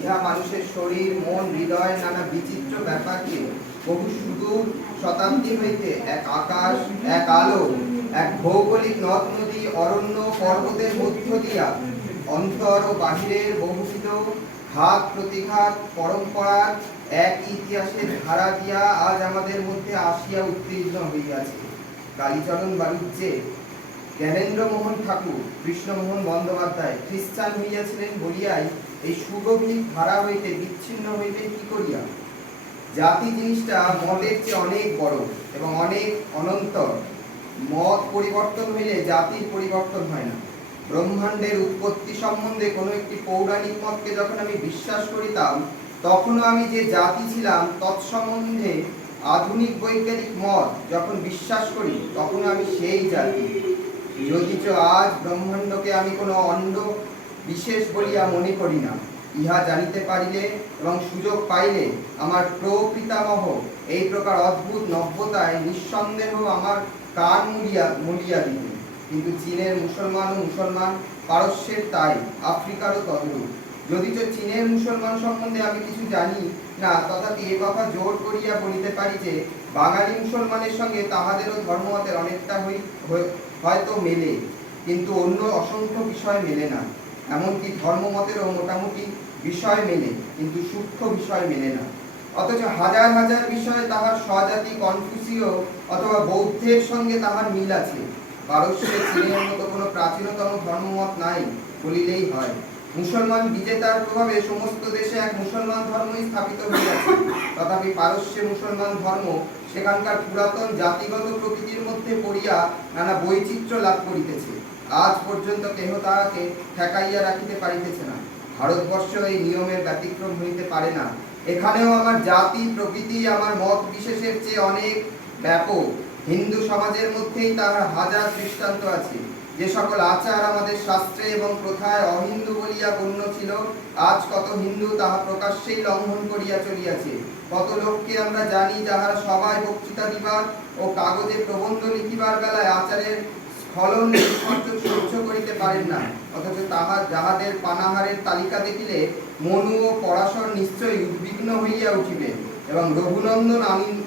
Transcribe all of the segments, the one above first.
ইহা মানুষের শরীর, মন, হৃদয় নানা বিচিত্র ব্যাপারকে বহু সুদূর শতাব্দী হইতে এক আকাশ, এক আলো, এক ভৌগোলিক নদ নদী, অরণ্য পর্বতের মধ্য দিয়া অন্তর ও বাহিরের বহুবিধ ঘাত প্রতিঘাত পরম্পরার এক ইতিহাসের ধারা দিয়া আজ আমাদের মধ্যে আসিয়া উত্তীর্ণ হইয়াছে। কালীচরণ বাণিজ্যে জ্ঞানেন্দ্রমোহন ঠাকুর, কৃষ্ণমোহন বন্দ্যোপাধ্যায় খ্রিস্টান হইয়াছিলেন বলিয়াই এই সুগভীর ধারা হইতে বিচ্ছিন্ন হইবেন কি করিয়া? জাতি জিনিসটা মতের চেয়ে অনেক বড় এবং অনেক অনন্তর। মত পরিবর্তন হইলে জাতির পরিবর্তন হয় না। ব্রহ্মাণ্ডের উৎপত্তি সম্বন্ধে কোনো একটি পৌরাণিক মতকে যখন আমি বিশ্বাস করিতাম, তখনও আমি যে জাতি ছিলাম তৎসম্বন্ধে আধুনিক বৈজ্ঞানিক মত যখন বিশ্বাস করি, তখন আমি সেই জাতি। যদিচ আজ ব্রহ্মাণ্ডকে আমি কোনো অন্য বিশেষ বলিয়া মনে করি না, ইহা জানিতে পারিলে এবং সুযোগ পাইলে আমার প্রপিতামহ এই প্রকার অদ্ভুত নব্যতায় নিঃসন্দেহ আমার কান মুড়িয়া দিতেন। কিন্তু চীনের মুসলমানও মুসলমান, পারস্যের তাই, আফ্রিকারও তদ্রূপ। যদিচ চীনের মুসলমান সম্বন্ধে আমি কিছু জানি না, তথাপি এ কথা জোর করিয়া বলিতে পারি যে বাঙালি মুসলমানের সঙ্গে তাহাদেরও ধর্মমতের অনেকটা হয়তো মেলে, কিন্তু অন্য অসংখ্য বিষয় মেলে না। এমনকি ধর্মমতেরও মোটামুটি বিষয় মেলে, কিন্তু সূক্ষ্ম বিষয় মেলে না। অথচ হাজার হাজার বিষয়ে তাহার স্বজাতি কনফুসীয় অথবা বৌদ্ধের সঙ্গে তাহার মিল আছে। পারস্যে চীনের মতো কোনো প্রাচীনতম ধর্মমত নাই বলিলেই হয়। মুসলমান বিজেতার প্রভাবে সমস্ত দেশে এক মুসলমান ধর্মই স্থাপিত হইয়াছে, তথাপি পারস্যে মুসলমান ধর্ম সেখানকার পুরাতন জাতিগত প্রকৃতির মধ্যে পড়িয়া নানা বৈচিত্র্য লাভ করিতেছে। আজ পর্যন্ত কেহ তাহাকে ঠেকাইয়া রাখিতে পারিতেছে না। ভারতবর্ষ এই নিয়মের ব্যতিক্রম হইতে পারে না। এখানেও আমার জাতি প্রকৃতি আমার মত বিশেষের চেয়ে অনেক ব্যাপক। হিন্দু সমাজের মধ্যেই তাহার হাজার দৃষ্টান্ত আছে। যে সকল আচার আমাদের শাস্ত্রে এবং প্রথায় অহিন্দু বলিয়া গণ্য ছিল, আজ কত হিন্দু তাহা প্রকাশ্যেই লঙ্ঘন করিয়া চলিয়াছে। কত লোককে আমরা জানি যাহারা সভায় বক্তৃতা দিবার ও কাগজে প্রবন্ধ লিখিবার বেলায় আচারের স্খলন সহ্য করিতে পারেন না, অথচ যাহাদের পানাহারের তালিকা দেখিলে মনু ও পরাশর নিশ্চয়ই উদ্বিগ্ন হইয়া উঠিবে এবং রঘুনন্দন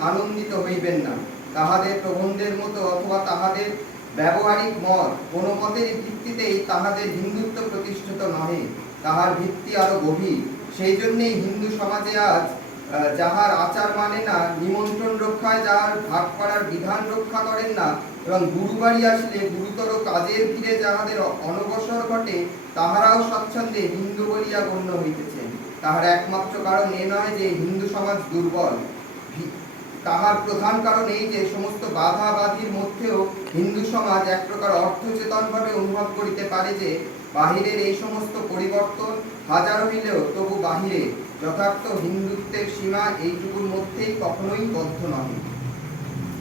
আনন্দিত হইবেন না। তাহাদের প্রবন্ধের মতো অথবা তাহাদের ব্যবহারিক মত কোন মতের ভিত্তিতেই তাহাদের হিন্দুত্ব প্রতিষ্ঠিত নহে, তাহার ভিত্তি আরো গভীর। সেই জন্যেই হিন্দু সমাজে আজ যাহার আচার মানে না, নিমন্ত্রণ রক্ষায় যাহার ভাগ করার বিধান রক্ষা করেন না, এবং গুরুবাড়ি আসলে গুরুতর কাজের ভিড়ে যাহাদের অনবসর ঘটে, তাহারাও স্বচ্ছন্দে হিন্দু বলিয়া গণ্য হইতেছে। তাহার একমাত্র কারণ এ নয় যে হিন্দু সমাজ দুর্বল, তাহার প্রধান কারণ এই যে সমস্ত বাধা বাধির মধ্যেও হিন্দু সমাজ এক প্রকার অর্থচেতন ভাবে অনুভব করিতে পারে যে বাহিরের এই সমস্ত পরিবর্তন হাজার হইলেও তবু বাহিরে যথার্থ হিন্দুত্বের সীমা এইটুকুর মধ্যেই কখনোই বদ্ধ নহে।